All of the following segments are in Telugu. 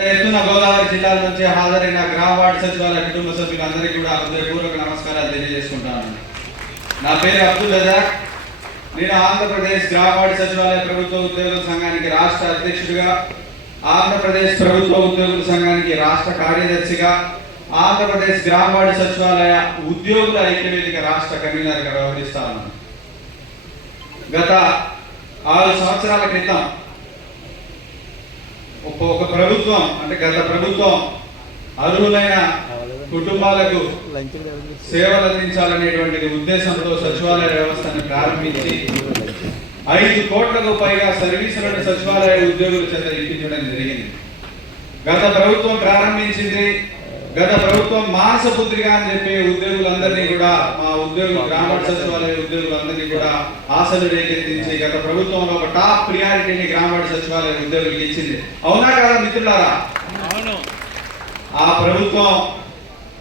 ఎత్తున గోదావరి జిల్లాల నుంచి హాజరైన గ్రామ వార్డు సచివాలయ కుటుంబ సభ్యులందరికీ కూడా హృదయపూర్వక నమస్కారాలు తెలియజేసుకుంటాను. నా పేరు అబ్దుల్ రజాక్. నేను ఆంధ్రప్రదేశ్ గ్రామ వార్డు సచివాలయ ప్రభుత్వ ఉద్యోగుల సంఘానికి రాష్ట్ర అధ్యక్షుడిగా ఆంధ్రప్రదేశ్ ప్రభుత్వ ఉద్యోగుల సంఘానికి రాష్ట్ర కార్యదర్శిగా ఆంధ్రప్రదేశ్ గ్రామ సచివాలయ ఉద్యోగుల ఐక్యవేదిక రాష్ట్ర కన్వీనర్గా వ్యవహరిస్తాను. గత ఆరు సంవత్సరాల క్రితం ఒక ప్రభుత్వం అంటే గత ప్రభుత్వం అర్హులైన కుటుంబాలకు సేవలు అందించాలనేటువంటి ఉద్దేశంతో సచివాలయ వ్యవస్థను ప్రారంభించి ఐదు కోట్లకు పైగా సర్వీసులను సచివాలయ ఉద్యోగుల చేత ఇప్పించడం జరిగింది. గత ప్రభుత్వం ప్రారంభించింది. గత ప్రభుత్వం మానస పుత్రిక అని చెప్పి ఉద్యోగులందరినీ కూడా ఉద్యోగులు గ్రామ సచివాలయ ఉద్యోగులందరినీ కూడా ఆశలు రేకెత్తించి గత ప్రభుత్వంలో ఒక టాప్ ప్రియారిటీని గ్రామ సచివాలయ ఉద్యోగులకు ఇచ్చింది. అవునా కదా మిత్రులారా? అవును. ఆ ప్రభుత్వం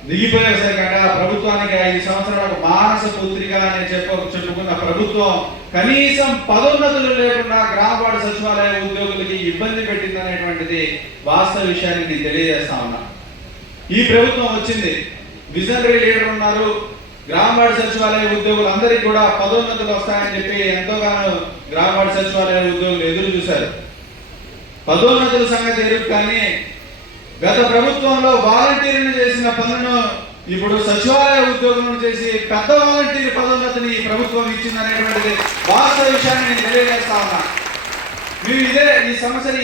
దిగిపోయేసరికి ఆ ప్రభుత్వానికి ఐదు సంవత్సరాలకు మానస పుత్రిక అని చెప్ప చెప్పుకున్న ప్రభుత్వం కనీసం పదోన్నతులు లేకుండా గ్రామ వార్డు సచివాలయ ఉద్యోగులకి ఇబ్బంది పెట్టిందనేటువంటిది వాస్తవ విషయాన్ని నేను తెలియజేస్తా ఉన్నా. ఈ ప్రభుత్వం వచ్చింది. విజనరీ లీడర్ ఉన్నారు. గ్రామ సచివాలయ ఉద్యోగులు అందరికీ కూడా పదోన్నతులు వస్తాయని చెప్పి ఎంతోగానో గ్రామ సచివాలయ ఉద్యోగులు ఎదురు చూశారు. పదోన్నతుల సంగతి ఎరుగు కానీ గత ప్రభుత్వంలో వాలంటీర్లు చేసిన పనులను ఇప్పుడు సచివాలయ ఉద్యోగులను చేసి పెద్ద వాలంటీర్ పదోన్నతిని ఈ ప్రభుత్వం ఇచ్చిందనేటువంటిది వాస్తవ విషయాన్ని నేను తెలియజేస్తా ఉన్నా. మేము ఇదే ఈ సమస్యని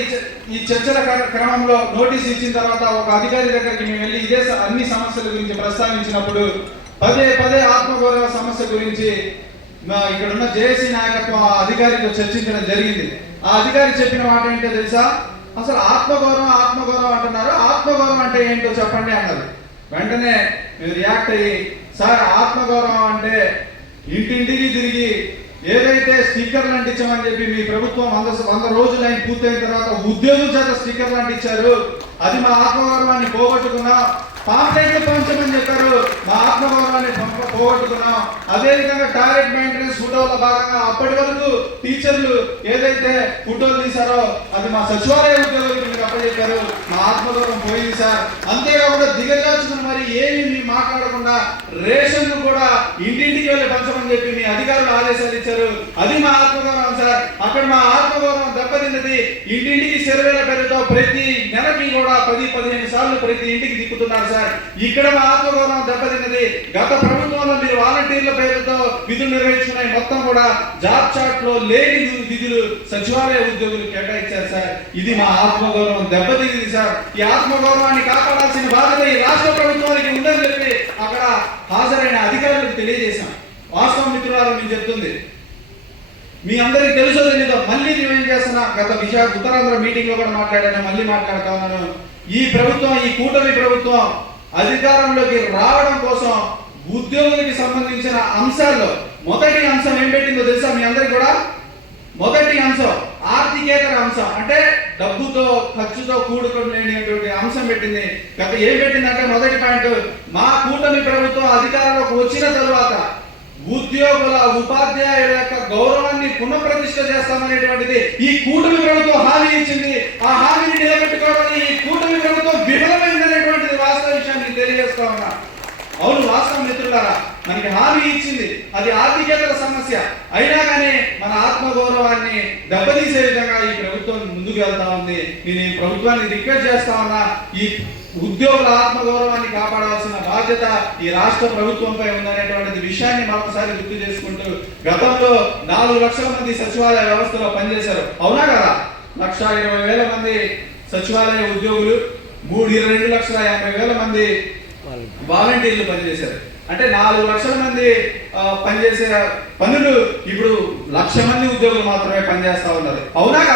ఈ చర్చల క్రమంలో నోటీస్ ఇచ్చిన తర్వాత ఒక అధికారి దగ్గరికి మేము వెళ్ళి ఇదే అన్ని సమస్యల గురించి ప్రస్తావించినప్పుడు పదే పదే ఆత్మగౌరవ సమస్య గురించి ఇక్కడ ఉన్న జేఏసీ నాయకత్వం ఆ అధికారితో చర్చించడం జరిగింది. ఆ అధికారి చెప్పిన మాట ఏంటో తెలుసా? అసలు ఆత్మగౌరవం ఆత్మగౌరవం అంటున్నారు. ఆత్మగౌరవం అంటే ఏంటో చెప్పండి అన్నది వెంటనే మేము రియాక్ట్ అయ్యి సార్ ఆత్మగౌరవం అంటే ఇంటింటికి తిరిగి ఏదైతే స్టిక్కర్లు అంటించామని చెప్పి మీ ప్రభుత్వం వంద వంద రోజులు అయిన పూర్తయిన తర్వాత ఉద్యోగం చేత స్టిక్కర్లు అంటించారు అది మా ఆత్మగౌరవాన్ని పోగొట్టుకున్నా. పాంప్లెట్లు పంచమని చెప్పారు? మా ఆత్మగౌరవాన్ని పోగొట్టుకున్నాం. అదేవిధంగా టాయిలెట్ మెయింటెనెన్స్ ఫోటోల భాగంగా అప్పటి వరకు టీచర్లు ఏదైతే ఫోటోలు తీశారో అది మా సచివాలయ ఉద్యోగులకు మీరు అప్పచెప్పారు. మా ఆత్మగౌరవం పోయింది సార్. అంతేకాకుండా దిగజాచుకుని మరి ఏమి మీ మాట్లాడకుండా రేషన్ కూడా ఇంటింటికి వెళ్ళి పంచమని చెప్పి మీ అధికారులు ఆదేశాలు ఇచ్చారు. అది మా ఆత్మగౌరవం సార్. అక్కడ మా ఆత్మగౌరవం దెబ్బతిన్నది ఇంటింటికి సెలవుల పెరుగు ప్రతి నెలకి కూడా పది పదిహేను సార్లు ప్రతి ఇంటికి దిక్కుతున్నారు సార్. ఇక్కడ మా ఆత్మగౌరవం దెబ్బతిన్నది. గత ప్రభుత్వంలో మీరు వాలంటీర్ల పేరుతో విధులు నిర్వహించుకునే మొత్తం కూడా జాబ్ చార్ట్లో లేని విధులు సచివాలయ ఉద్యోగులు కేటాయించారు సార్. ఇది మా ఆత్మగౌరవం దెబ్బతింది సార్. ఈ ఆత్మగౌరవాన్ని కాపాడాల్సిన బాధ్యత ఈ రాష్ట్ర ప్రభుత్వానికి ఉందని చెప్పి అక్కడ హాజరైన అధికారులకు తెలియజేశాం. వాస్తవం మిత్రులారా నేను చెప్తుంది. మీ అందరికి తెలుసో తెలీదో మళ్ళీ రివైండ్ చేస్తున్నా? గత విశాఖ ఉత్తరాంధ్ర మీటింగ్లో కూడా మాట్లాడాను మళ్ళీ మాట్లాడుతా ఉన్నాను. ఈ ప్రభుత్వం ఈ కూటమి ప్రభుత్వం అధికారంలోకి రావడం కోసం ఉద్యోగులకి సంబంధించిన అంశాల్లో మొదటి అంశం ఏం పెట్టిందో తెలుసా మీ అందరికి కూడా? మొదటి అంశం ఆర్థికేతర అంశం. అంటే డబ్బుతో ఖర్చుతో కూడుకునేటువంటి లేనిటువంటి అంశం పెట్టింది. గత ఏం పెట్టిందంటే మొదటి పాయింట్ మా కూటమి ప్రభుత్వం అధికారంలోకి వచ్చిన తరువాత ఉద్యోగుల ఉపాధ్యాయుల యొక్క గౌరవాన్ని పునఃప్రతిష్ఠ చేస్తామనేటువంటిది ఈ కూటమి ప్రభుత్వం హామీ ఇచ్చింది. ఆ హామీని నిలబెట్టుకోవడానికి ఈ కూటమి ప్రభుత్వం విఫలమైందనేటువంటిది వాస్తవ విషయాన్ని తెలియజేస్తా ఉన్నా. అవును వాస్తవం మిత్రులారా మనకి హామీ ఇచ్చింది. అది ఆర్థికేతర సమస్య. అయినా కానీ మన ఆత్మగౌరవాన్ని దెబ్బతీసే విధంగా ఈ ప్రభుత్వం ముందుకు వెళ్తా ఉంది. నేను ఈ ప్రభుత్వాన్ని రిక్వెస్ట్ చేస్తా ఉన్నా. ఈ ఉద్యోగుల ఆత్మగౌరవాన్ని కాపాడాలి. బాధ్యత ఈ రాష్ట్ర ప్రభుత్వంపై ఉందనేటువంటిది విషయాన్ని మరొకసారి గుర్తు చేసుకుంటూ గతంలో నాలుగు లక్షల మంది సచివాలయ వ్యవస్థలో పనిచేశారు. అవునా కదా? లక్ష ఇరవై వేల మంది సచివాలయ ఉద్యోగులు మూడు ఇరవై రెండు లక్షల యాభై వేల మంది వాలంటీర్లు పనిచేశారు. అంటే నాలుగు లక్షల మంది ఆ, పనిచేసే పనులు ఇప్పుడు లక్ష మంది ఉద్యోగులు మాత్రమే పనిచేస్తా ఉన్నారు. అవునా కాదా?